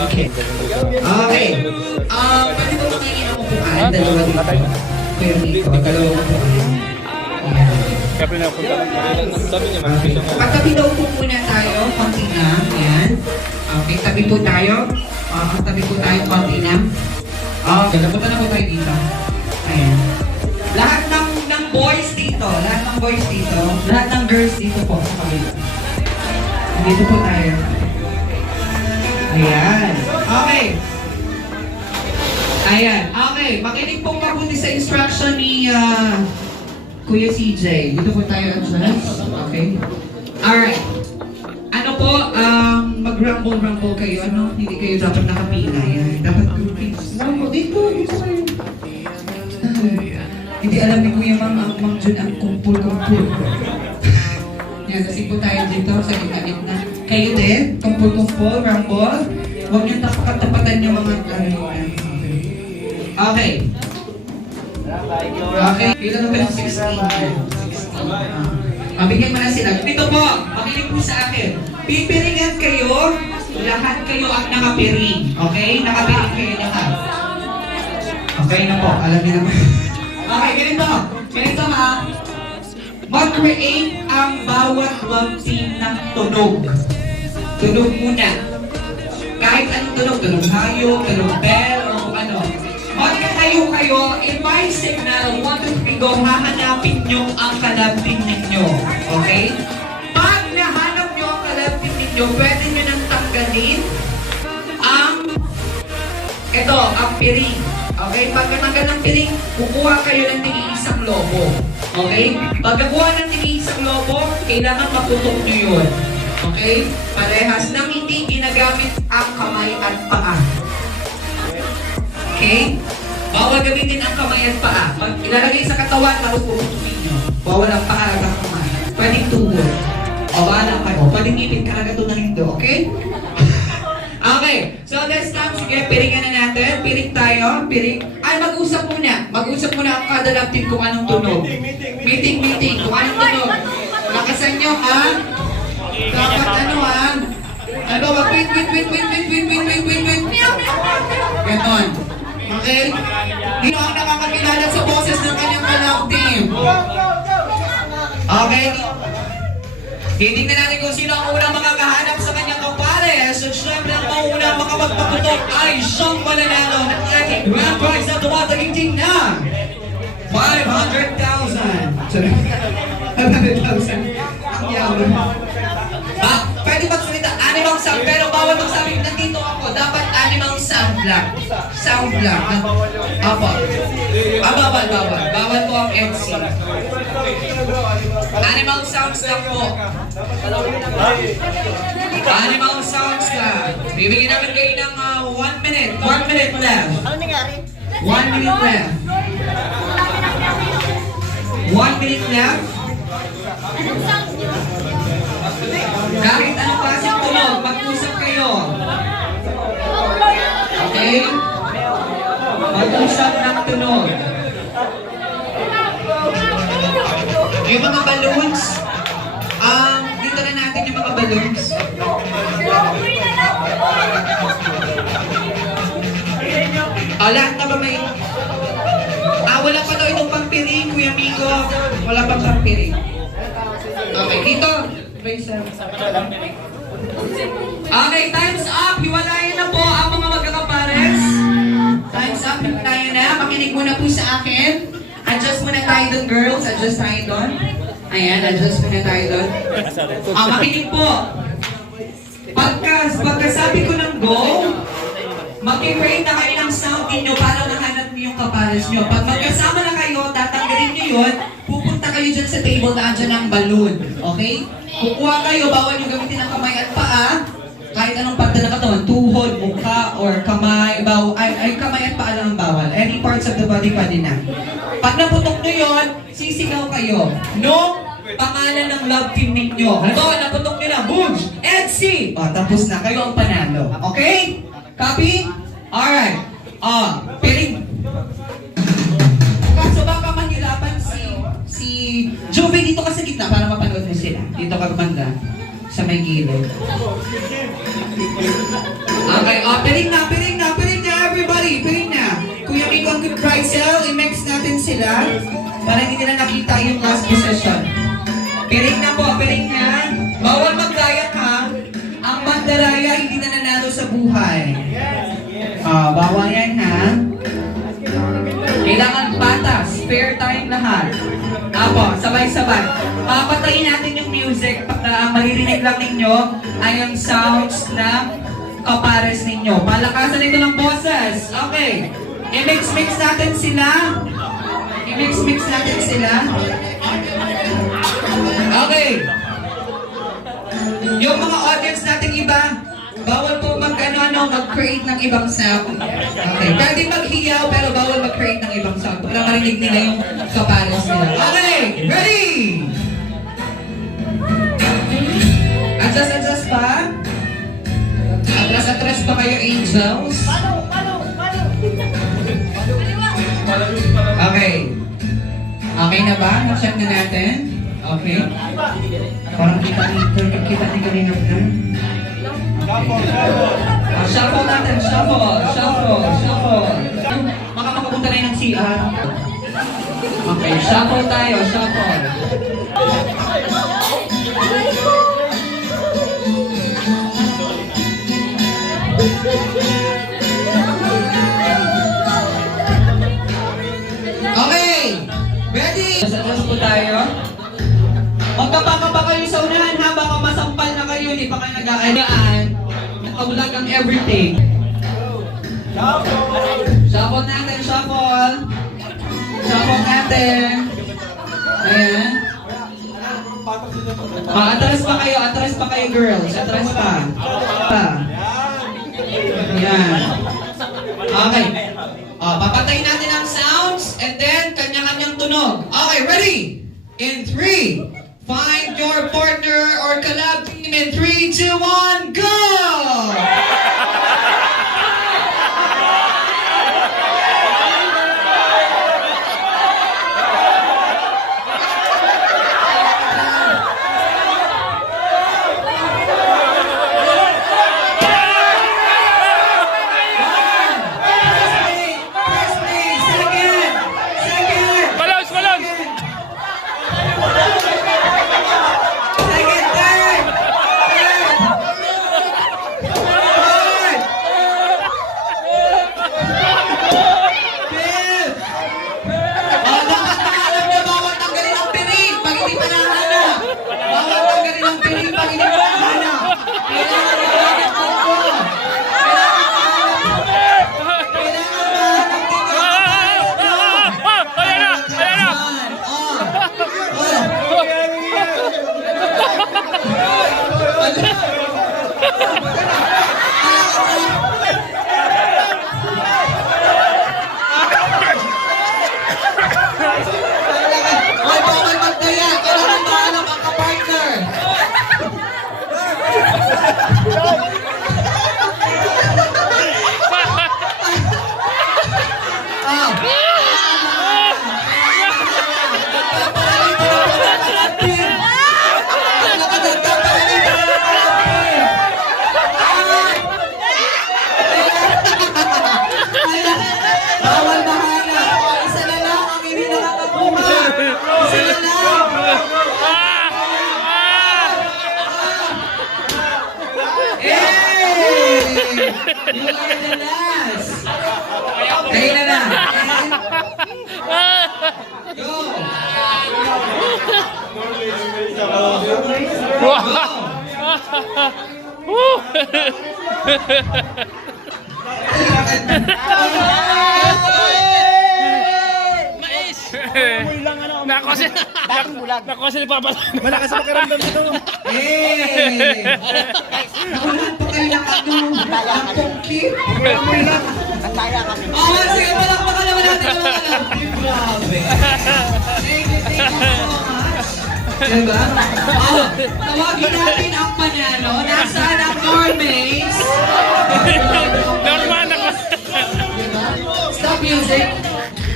Okay. Okay. Pwede ba makingin ang upuan? Dalawa dito. Pwede dito. Dalawa upuan. Ayan. Kaya pinapunta ko sabi niya, mag-isip ako. Pagtabi daw po muna tayo. Konti na. Ayan. Okay. Tabi po tayo. Tabi po tayo. Konti na. Okay. Napunta na po tayo dito. Ayan. Lahat ng boys dito. Lahat ng boys dito. Lahat ng girls dito po sa kabila. Dito po tayo. Ayan. Okay. Ayan. Okay. Makinig pong mabuti sa instruction ni Kuya CJ. Dito po tayo adjust. Okay. Alright. Ano po, mag-rumble kayo, ano? Hindi kayo dapat nakapila. Ayan. Dapat groupings. Dito kayo. Hindi alam ni Kuya Mang Jun ang kumpul-kumpul. Yan, kasi po tayo dito sa gitna-gitna. Kayo din, kumpul-kumpul, rumble. Huwag niyong tapatan yung mga Okay. Okay, ilan na ba yung 16? Mabigyan mo na sila. Dito po, makinig po sa akin. Pipiringan kayo, lahat kayo ang nakapiring. Okay? Nakapiring kayo lahat. Okay na po, alam niyo naman. Okay, ganito. Ganito ha. Mag-create ang bawat love team ng tunog. Tunog muna. Kahit anong tunog. Tunog hayop, tunog bell, o kung ano. Magkatayo kayo, in my signal, 1, 2, 3, go, hahanapin nyo ang ka-love team ninyo. Okay? Pag nahanap nyo ang ka-love team ninyo, pwede nyo nang tanggalin ang piring. Okay? Pag natanggal ng piring, kukuha kayo ng tig-iisang lobo. Okay? Pagkakuha ng tig-iisang lobo, kailangan matutok nyo yun. Okay? Parehas nang hindi ginagamit ang kamay at paa. Okay? Bawal gamitin ang kamay at paa. Pag ilalagay sa katawan, tapos puputukin nyo. Bawal ang paa at ang kamay. Pwedeng tuhod. O bahala kayo. Pwedeng ngipin karagato na rin do. Okay? Okay. So this time, sige, piringan na natin. Piring tayo. Piring. Ay, mag-usap muna. Mag-usap muna ang kada love team kung anong tunog. Meeting. Kung anong tunog. Lakasan nyo, ha? Dapat ano, ha? Ano, wait. Ganon. Okay? Dino ang nakakakilala sa boses ng kanyang ka-love team. Okay? Titignan natin kung sino ang unang makakahanap sa kanyang kapares. At syempre ang maunang makapagpaputok ay siyang mananalo ng ating grand prize na tumataging na 500,000. 500,000. Ang yaman. Pwede magsalita animal sound pero bawal magsabi nandito ako. Dapat animal sound lang. Sound lang. Apo. Bawal po ang MC. Animal sounds lang po. Animal sounds lang. Bibigyan namin kayo ng 1 minute. 1 minute left. Ano nangyari? 1 minute left. 1 minute left. Kahit anong klaseng tunog, mag-usap kayo. Okay? Mag-usap ng tunog. Yung mga balloons, dito na natin yung mga balloons. Lahat na ba may... wala pa daw itong pampiring, Kuya Migo. Wala pang pampiring. Okay, dito. Okay, time's up. Hiwalayan na po ang mga magkakapares. Time's up. Hiwalayan na. Makinig muna po sa akin. Adjust muna tayo doon, girls. Adjust tayo doon. Ayan, adjust muna tayo doon. Makinig po. Pagkasabi ko ng go, mag-create na kayo ng sound ninyo para mahanap niyo yung kapares nyo. Pag magkasama na kayo, tatanggalin nyo yun, pupunta kayo dyan sa table na andyan ang balloon. Okay? Kukuha kayo, bawal nyo gamitin ang kamay at paa. Kahit anong parte ng katawan, tuhod, mukha, or kamay, kamay at paa lang ang bawal. Any parts of the body pwede na. Pag naputok nyo yun, sisigaw kayo. No pangalan ng love team ninyo. Halimbawa, naputok nyo na, boom! Edsy! Tapos na, kayo ang panalo. Okay? Copy? Alright. Piring. Kaso baka mahirapan si Jovi dito ka sa gitna para mapanood mo sila. Dito ka banda sa may gilid. Okay, piring na, everybody, piring na. Kuya Rico, ang good Brycel, i-mix natin sila para hindi nila nakita yung last possession. Piring na po, piring na. Bawal magdayak ha. Ang mandaraya hindi na nanalo sa buhay. Bawal yan ha. Kailangan patas, fair tayong lahat. Apo, sabay-sabay. Papatayin natin yung music na ang maririnig lang ninyo ay yung sounds ng kapares ninyo. Palakasan ito ng boses. Okay. I-mix-mix natin sila. I-mix-mix natin sila. Okay. Yung mga audience natin iba, bawal po mag-create ng ibang sound. Okay. Pwede maghiyaw pero bawal mag-create ng ibang sound para marinig nila yung kapares nila. Okay. Ready? Adjust pa. Atras pa kayo, angels. Okay. Okay na ba? Na-check na natin? Okay. Parang kita ni kanina na. Shuffle natin, shuffle. Makapunta na ng CR. Okay, shuffle tayo, shuffle. Okay! Ready? Adjust po tayo. Magkapaka pa kayo sa unahan ha, baka masampal na kayo, hindi pa kayo nag-aangaan. Nakaulag ang everything. Shuffle natin, shuffle. Shuffle natin. Ayan. Atras pa kayo girls. Atras pa. Ayan. Okay. Papatayin natin ang sounds and then kanya-kanyang tunog. Okay, ready? In 3, find your partner or collab team in 3, 2, 1, go! You are the last. Kayo na lang. Go. Nako si Papa. Malakas sa pakiramdam nito. Nakulan po kayo ng ng pongki. Amoy lang. Kaya kami. Sige, palakpakan naman natin ang mga love. Grabe. Thank you so much. Diba? Tawagin natin ang panalo. Nasaan ang Normays? Normal ako. Diba? Stop music.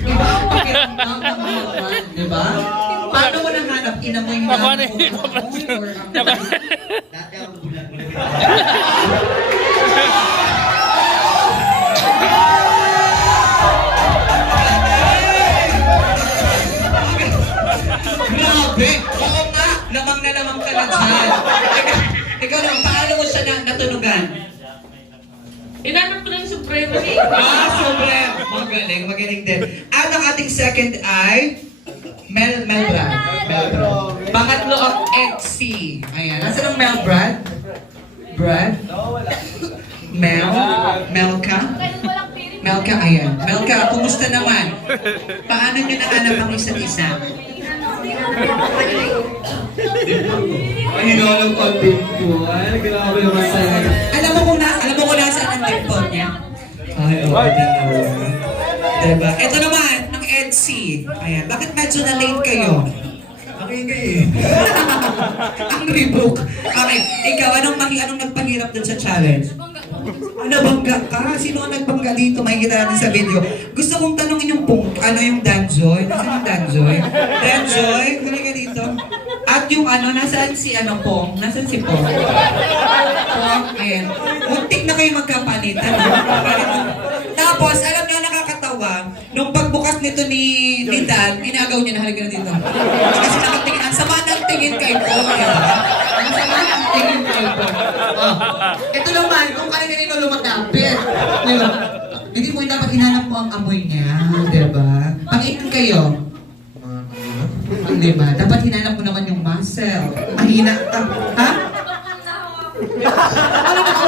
Diba ang pakiramdam ng Norman? Diba? Paano mo nahanap? Inamoy na Paano ang yun? amoy or ang... Dati ang bulan. tutunugan? Inanap ko ng sombrero eh. Sobrang magaling din. At ang ating second ay Mel Brad. Pangatlo ang Etsy. Ayan, nasa ng Mel Brad? Brad? Melka? Melka, ayan. Melka, kumusta naman? Paano nyo nahanap ang isa't isa? Ay, hinanap ang dimple. Ay, grabe naman sa'yo. Alam mo kung nasaan ang dimple niya? Ay, oo. Diba? Ito naman, ng Etsy. Ayan, bakit medyo na-late kayo? Ang ingay eh. Ang rebook. Okay, ikaw, anong nagpahirap dun sa challenge? Nabangga ka? Sino ang nagbangga dito? Makikita natin sa video. Gusto kong tanongin yung yung Danjoy. Nasaan yung Danjoy? Danjoy, halika dito. At yung nasaan si Pong? Nasaan si Pong? Pong, ayan. Muntik na kayo magkapalitan. Tapos, alam niyo, nakakatawa, nung pagbukas nito ni Dan, inagaw niya na halika na dito. Kasi nakatingin, ang sama ng tingin kay Pong. Ang sama ng tingin kay Pong. Ito naman, kung kanina lumatapit. Diba? Hindi mo dapat hinanap mo ang amoy niya. Diba? Pag-ikan kayo. Diba? Dapat hinanap mo naman yung muscle. Mahina ka. Ha? Ano na ko?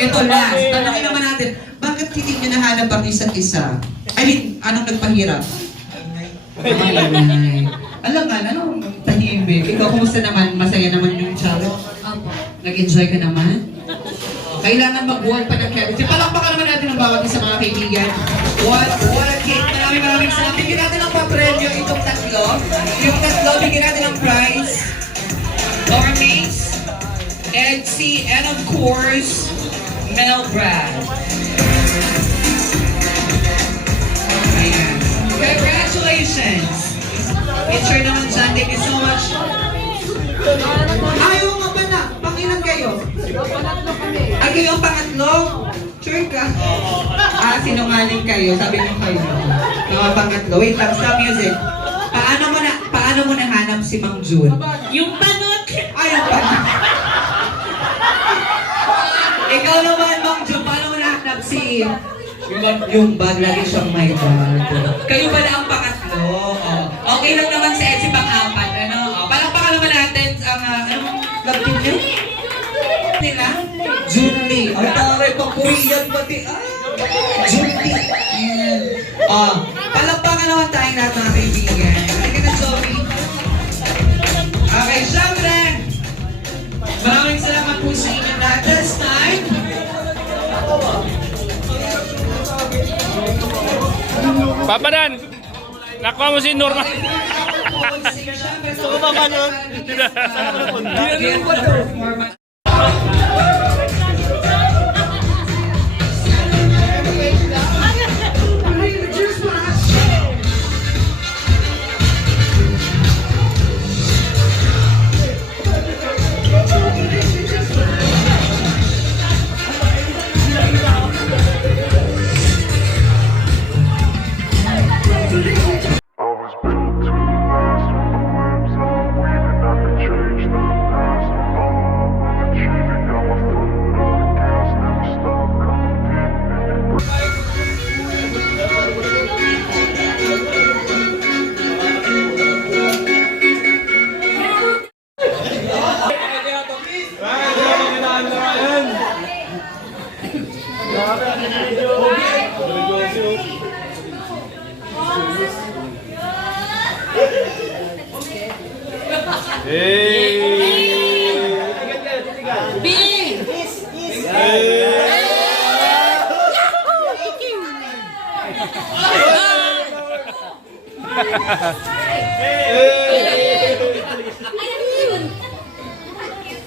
Ito last. Tanongin naman natin, bakit hindi nyo nahanap ang isa't isa? I mean, anong nagpahirap? Ay. Alam nga, anong tahimik? Ikaw, kumusta naman? Masaya naman yung challenge? Opo. Nag-enjoy ka naman? Kailangan mag-work pa ng chemistry. Palakpakan naman natin ang bawat isa mga kaibigan. What a cake! Maraming salamat. Bigyan natin ng pa-premyo itong tatlo. Yung tatlo, bigyan natin ng prize. Dormates, Etsy, and of course, Mel Brad. Ayan. Congratulations! Picture naman dyan. Thank you so much. Ayaw nga ba na? Pangilan kayo? Pangatlo kami. Ay, kayo ang pangatlo? Sure ka? Sinungaling kayo. Sabi niyo kayo. Mga pangatlo. Wait lang, stop music. Paano mo nahanap si Mang June? Yung panot! Ay, ang panot. Ikaw naman, Mang June, paano mo nahanap si... Yung bag, lagi siyang may bag. Kayo pala ang pangatlo. Oh. Okay lang naman si Etsy pang-apat. Palakpakan naman natin ang... anong love team niyo? Nila? Junli. Ay, taray, pang Korean pati. Junli. Palakpakan naman tayong lahat mga kaibigan. Halika na, Joey. Okay, syempre. Maraming salamat po sa inyo lahat. This time, Papa Dan! Nakuha mo si Norma. Gusto ko ba nun?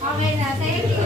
Okay na, thank you.